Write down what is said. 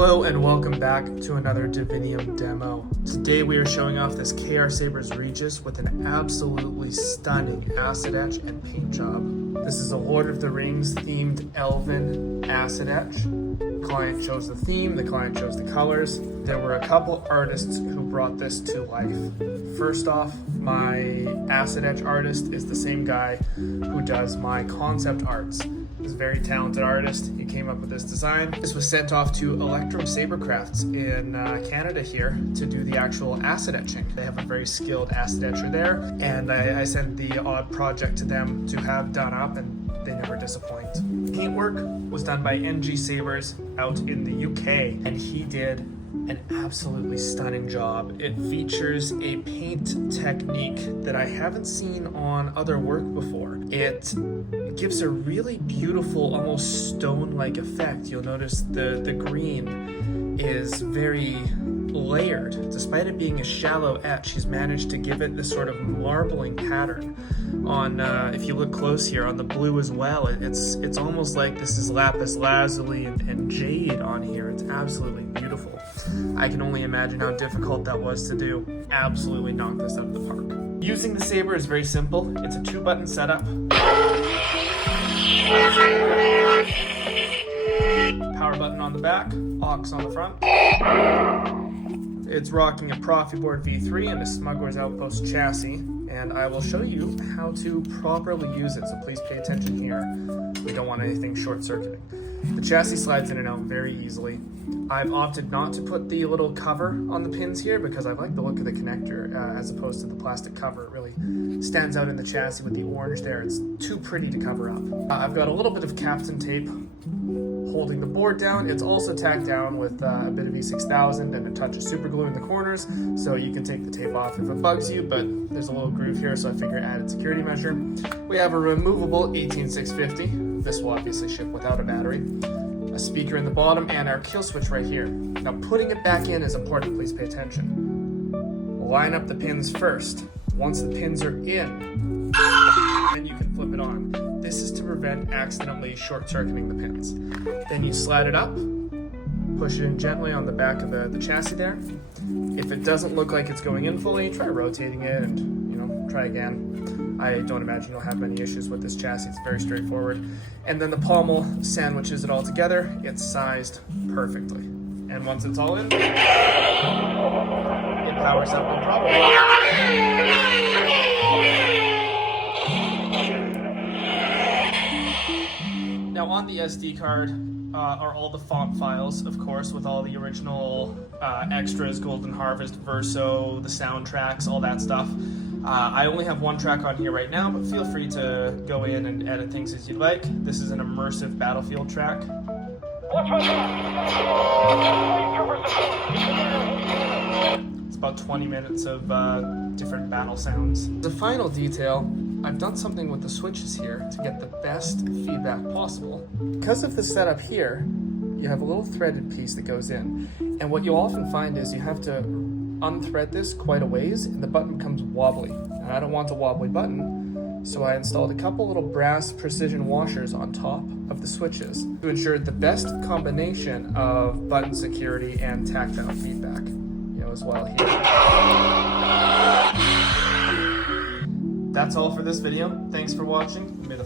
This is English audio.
Hello and welcome back to another Divinium demo. Today we are showing off this Sabers Regiis with an absolutely stunning acid etch and paint job. This is a Lord of the Rings themed elven acid etch. The client chose the theme, the client chose the colors. There were a couple artists who brought this to life. First off, my acid etch artist is the same guy who does my concept arts. He's a very talented artist. He came up with this design. This was sent off to Sabercrafts in Canada here to do the actual acid etching. They have a very skilled acid etcher there, and I sent the odd project to them to have done up, and they never disappoint. Paintwork was done by NG Sabers out in the UK, and he did an absolutely stunning job. It features a paint technique that I haven't seen on other work before. It gives a really beautiful, almost stone-like effect. You'll notice the green is very layered. Despite it being a shallow etch, he's managed to give it this sort of marbling pattern. On if you look close here, on the blue as well, it's almost like this is lapis lazuli and jade on here. It's absolutely beautiful. I can only imagine how difficult that was to do. Absolutely knocked this out of the park. Using the Saber is very simple. It's a 2-button setup. Power button on the back, aux on the front. It's rocking a Profiboard V3 and a Smuggler's Outpost chassis, and I will show you how to properly use it, so please pay attention here. We don't want anything short-circuiting. The chassis slides in and out very easily. I've opted not to put the little cover on the pins here because I like the look of the connector as opposed to the plastic cover. It really stands out in the chassis with the orange there. It's too pretty to cover up. I've got a little bit of Captain tape holding the board down. It's also tacked down with a bit of E6000 and a touch of super glue in the corners, so you can take the tape off if it bugs you, but there's a little groove here, so I figure added security measure. We have a removable 18650. This will obviously ship without a battery. A speaker in the bottom, and our kill switch right here. Now putting it back in is important, please pay attention. Line up the pins first. Once the pins are in, then you can flip it on. This is to prevent accidentally short-circuiting the pins. Then you slide it up, push it in gently on the back of the chassis there. If it doesn't look like it's going in fully, try rotating it and try again. I don't imagine you'll have many issues with this chassis. It's very straightforward. And then the pommel sandwiches it all together. It's sized perfectly. And once it's all in, it powers up no problem. Now on the SD card are all the font files, of course, with all the original extras, Golden Harvest, Verso, the soundtracks, all that stuff. I only have one track on here right now, but feel free to go in and edit things as you'd like. This is an immersive battlefield track. It's about 20 minutes of different battle sounds. The final detail, I've done something with the switches here to get the best feedback possible. Because of the setup here, you have a little threaded piece that goes in, and what you'll often find is you have to unthread this quite a ways and the button becomes wobbly, and I don't want a wobbly button, so I installed a couple little brass precision washers on top of the switches to ensure the best combination of button security and tactile feedback as well here. That's all for this video. Thanks for watching.